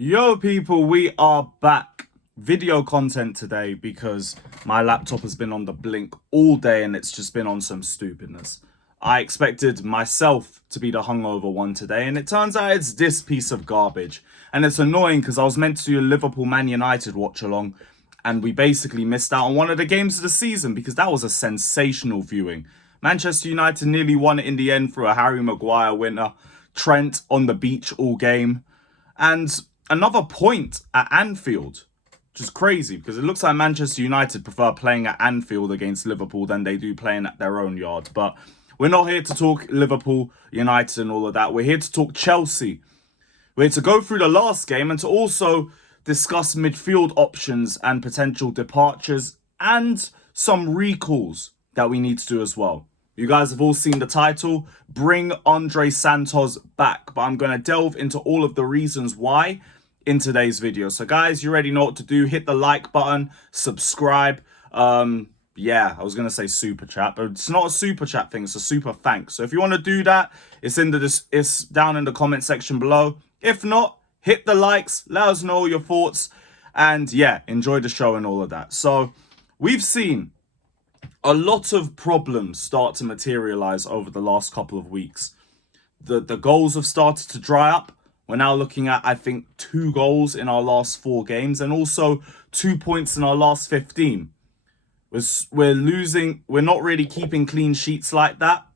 Yo people, we are back. Video content today because my laptop has been on the blink all day and it's just been on some stupidness. I expected myself to be the hungover one today and it turns out it's this piece of garbage. And it's annoying because I was meant to do a Liverpool Man United watch along and we basically missed out on one of the games of the season because that was a sensational viewing. Manchester United nearly won it in the end through a Harry Maguire winner. Trent on the beach all game. And another point at Anfield, which is crazy because it looks like Manchester United prefer playing at Anfield against Liverpool than they do playing at their own yard. But we're not here to talk Liverpool, United and all of that. We're here to talk Chelsea. We're here to go through the last game and to also discuss midfield options and potential departures and some recalls that we need to do as well. You guys have all seen the title, Bring Andre Santos Back. But I'm going to delve into all of the reasons why in today's video. So guys, you already know what to do. Hit the like button, subscribe. Yeah, I was going to say super chat, but it's not a super chat thing. It's a super thanks. So if you want to do that, it's down in the comment section below. If not, hit the likes, let us know your thoughts. And yeah, enjoy the show and all of that. So we've seen a lot of problems start to materialize over the last couple of weeks. The goals have started to dry up. We're now looking at, I think, 2 goals in our last 4 games and also 2 points in our last 15. We're losing. We're not really keeping clean sheets like that.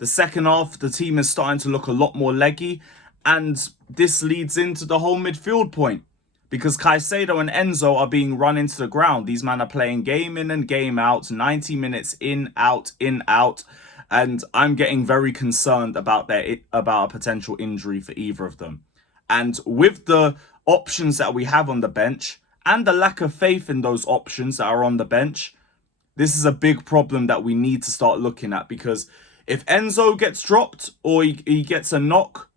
The second half, the team is starting to look a lot more leggy. And this leads into the whole midfield point. Because Caicedo and Enzo are being run into the ground. These men are playing game in and game out. 90 minutes in, out, in, out. And I'm getting very concerned about a potential injury for either of them. And with the options that we have on the bench and the lack of faith in those options that are on the bench, this is a big problem that we need to start looking at. Because if Enzo gets dropped or he gets a knock,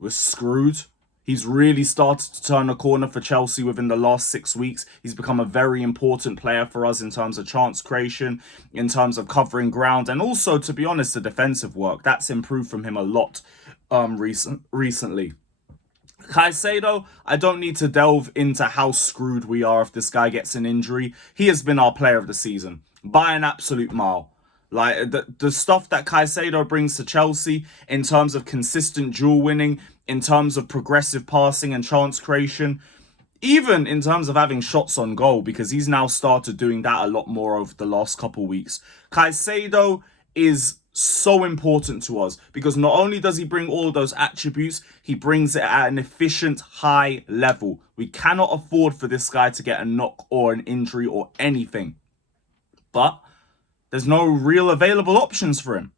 we're screwed. He's really started to turn a corner for Chelsea within the last 6 weeks. He's become a very important player for us in terms of chance creation, in terms of covering ground, and also, to be honest, the defensive work. That's improved from him a lot recently. Caicedo, I don't need to delve into how screwed we are if this guy gets an injury. He has been our player of the season by an absolute mile. Like the stuff that Caicedo brings to Chelsea in terms of consistent duel winning, in terms of progressive passing and chance creation, even in terms of having shots on goal, because he's now started doing that a lot more over the last couple weeks. Caicedo is so important to us because not only does he bring all of those attributes, he brings it at an efficient, high level. We cannot afford for this guy to get a knock or an injury or anything. But there's no real available options for him.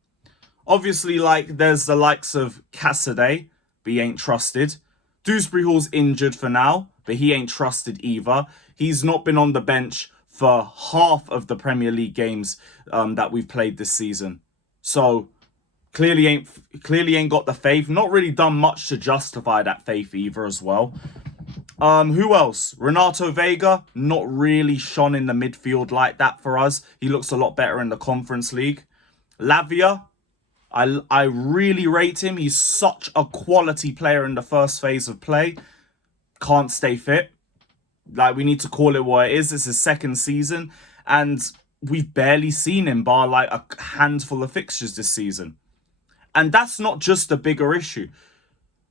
Obviously, like, there's the likes of Cassidy, but he ain't trusted. Dewsbury Hall's injured for now, but he ain't trusted either. He's not been on the bench for half of the Premier League games that we've played this season. So clearly ain't got the faith. Not really done much to justify that faith either as well. Who else? Renato Vega, not really shone in the midfield like that for us. He looks a lot better in the Conference League. Lavia, I really rate him. He's such a quality player in the first phase of play. Can't stay fit. Like, we need to call it what it is. It's his second season. And we've barely seen him bar like a handful of fixtures this season. And that's not just a bigger issue.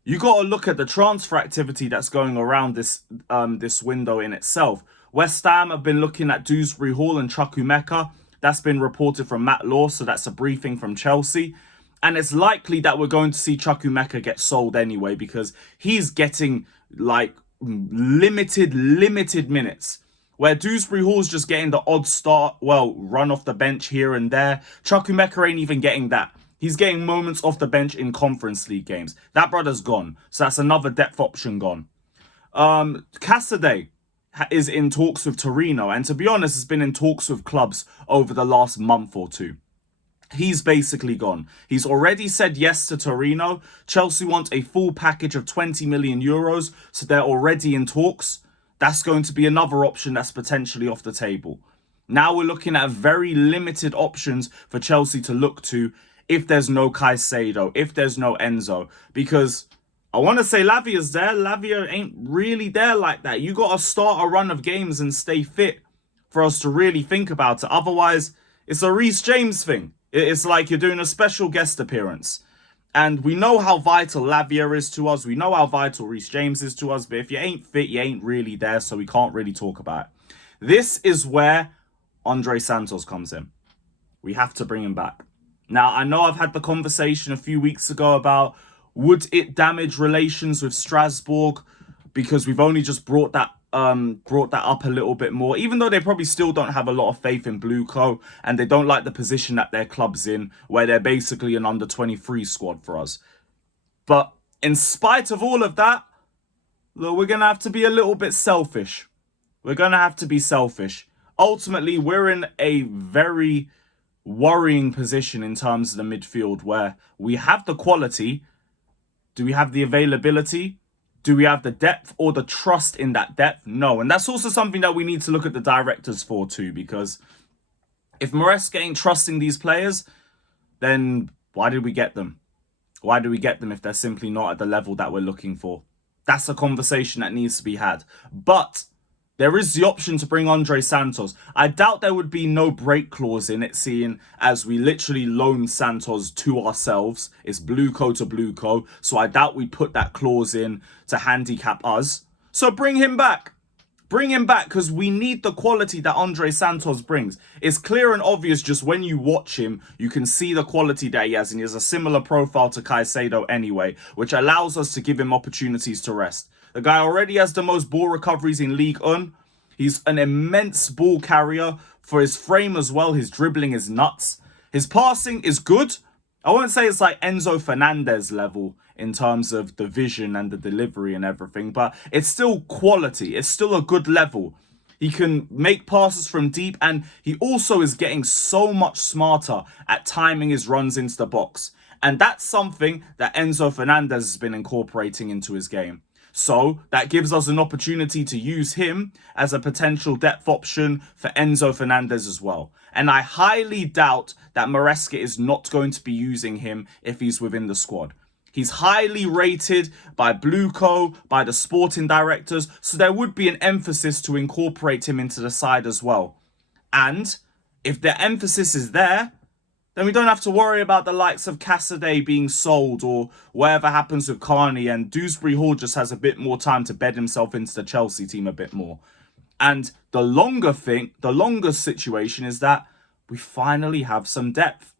You got to look at the transfer activity that's going around this window in itself. West Ham have been looking at Dewsbury Hall and Chukwuemeka. That's been reported from Matt Law, so that's a briefing from Chelsea. And it's likely that we're going to see Chukwuemeka get sold anyway because he's getting like limited minutes. Where Dewsbury Hall's just getting the odd start, well, run off the bench here and there. Chukwuemeka ain't even getting that. He's getting moments off the bench in Conference League games. That brother's gone. So that's another depth option gone. Cassidy is in talks with Torino. And to be honest, has been in talks with clubs over the last month or 2. He's basically gone. He's already said yes to Torino. Chelsea want a full package of 20 million euros. So they're already in talks. That's going to be another option that's potentially off the table. Now we're looking at very limited options for Chelsea to look to if there's no Caicedo, if there's no Enzo. Because I want to say Lavia's there. Lavia ain't really there like that. You got to start a run of games and stay fit for us to really think about it. Otherwise, it's a Reece James thing. It's like you're doing a special guest appearance. And we know how vital Lavia is to us. We know how vital Reece James is to us. But if you ain't fit, you ain't really there. So we can't really talk about it. This is where Andre Santos comes in. We have to bring him back. Now, I know I've had the conversation a few weeks ago about would it damage relations with Strasbourg because we've only just brought that up a little bit more, even though they probably still don't have a lot of faith in Blueco and they don't like the position that their club's in, where they're basically an under-23 squad for us. But in spite of all of that, look, we're going to have to be a little bit selfish. We're going to have to be selfish. Ultimately, we're in a very worrying position in terms of the midfield where we have the quality. Do we have the availability? Do we have the depth or the trust in that depth? No. And that's also something that we need to look at the directors for too, because if Maresca ain't trusting these players, then why did we get them? Why do we get them if they're simply not at the level that we're looking for? That's a conversation that needs to be had. But there is the option to bring Andre Santos. I doubt there would be no break clause in it, seeing as we literally loan Santos to ourselves. It's Blueco to Blueco. So I doubt we'd put that clause in to handicap us. So bring him back. Bring him back because we need the quality that Andre Santos brings. It's clear and obvious just when you watch him, you can see the quality that he has. And he has a similar profile to Caicedo anyway, which allows us to give him opportunities to rest. The guy already has the most ball recoveries in Ligue 1. He's an immense ball carrier for his frame as well. His dribbling is nuts. His passing is good. I won't say it's like Enzo Fernandez level in terms of the vision and the delivery and everything, but it's still quality. It's still a good level. He can make passes from deep, and he also is getting so much smarter at timing his runs into the box. And that's something that Enzo Fernandez has been incorporating into his game. So that gives us an opportunity to use him as a potential depth option for Enzo Fernandez as well. And I highly doubt that Maresca is not going to be using him if he's within the squad. He's highly rated by Blueco, by the sporting directors, so there would be an emphasis to incorporate him into the side as well. And if the emphasis is there, then we don't have to worry about the likes of Cassidy being sold or whatever happens with Carney, and Dewsbury Hall just has a bit more time to bed himself into the Chelsea team a bit more. And the longer situation is that we finally have some depth.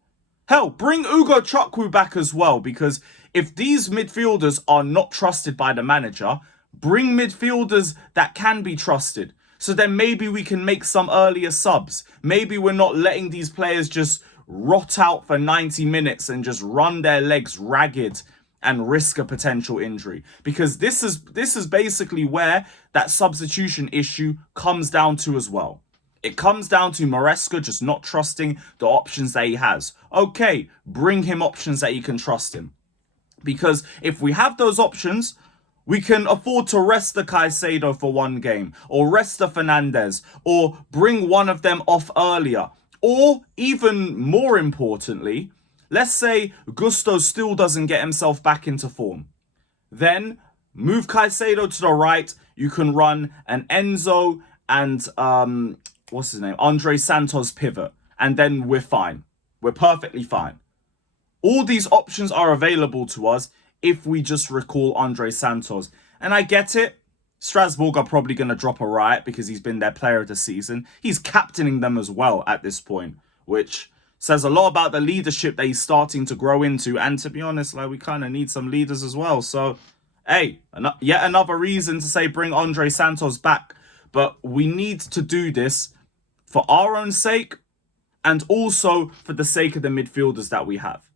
Hell, bring Ugo Chukwu back as well, because if these midfielders are not trusted by the manager, bring midfielders that can be trusted. So then maybe we can make some earlier subs. Maybe we're not letting these players just rot out for 90 minutes and just run their legs ragged and risk a potential injury. Because this is basically where that substitution issue comes down to as well. It comes down to Maresca just not trusting the options that he has. Okay, bring him options that he can trust him. Because if we have those options, we can afford to rest the Caicedo for one game, or rest the Fernandez, or bring one of them off earlier. Or even more importantly, let's say Gusto still doesn't get himself back into form. Then move Caicedo to the right. You can run an Enzo and Andre Santos pivot, and then we're fine. We're perfectly fine. All these options are available to us if we just recall Andre Santos. And I get it. Strasbourg are probably going to drop a riot because he's been their player of the season. He's captaining them as well at this point, which says a lot about the leadership that he's starting to grow into. And to be honest, like, we kind of need some leaders as well. So, hey, yet another reason to say bring Andre Santos back. But we need to do this for our own sake and also for the sake of the midfielders that we have.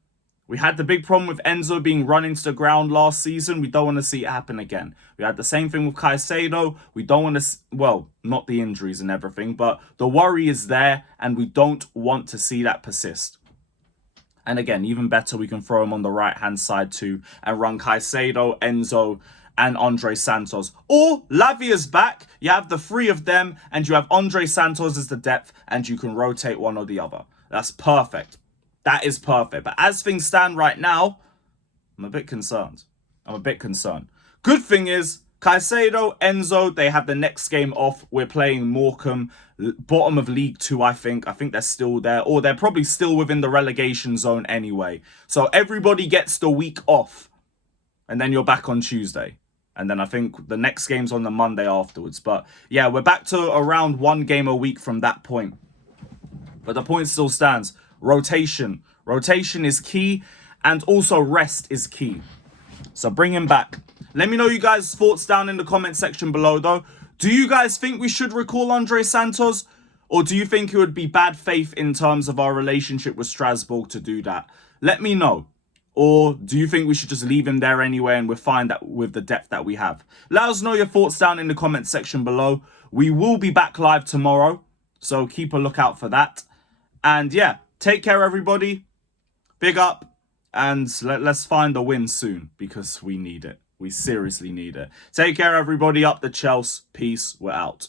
We had the big problem with Enzo being run into the ground last season. We don't want to see it happen again. We had the same thing with Caicedo. We don't want to, well, not the injuries and everything, but the worry is there and we don't want to see that persist. And again, even better, we can throw him on the right-hand side too and run Caicedo, Enzo, and Andre Santos. Or Lavia's back, you have the three of them, and you have Andre Santos as the depth, and you can rotate one or the other. That's perfect. That is perfect. But as things stand right now, I'm a bit concerned. I'm a bit concerned. Good thing is, Caicedo, Enzo, they have the next game off. We're playing Morecambe, bottom of League 2, I think. I think they're still there, or they're probably still within the relegation zone anyway. So everybody gets the week off, and then you're back on Tuesday. And then I think the next game's on the Monday afterwards. But yeah, we're back to around 1 game a week from that point. But the point still stands. Rotation. Rotation is key, and also rest is key. So bring him back. Let me know you guys' thoughts down in the comment section below, though. Do you guys think we should recall Andre Santos? Or do you think it would be bad faith in terms of our relationship with Strasbourg to do that? Let me know. Or do you think we should just leave him there anyway and we're fine with the depth that we have? Let us know your thoughts down in the comment section below. We will be back live tomorrow, so keep a lookout for that. And yeah, take care, everybody. Big up. And let's find a win soon, because we need it. We seriously need it. Take care, everybody. Up the Chelsea. Peace. We're out.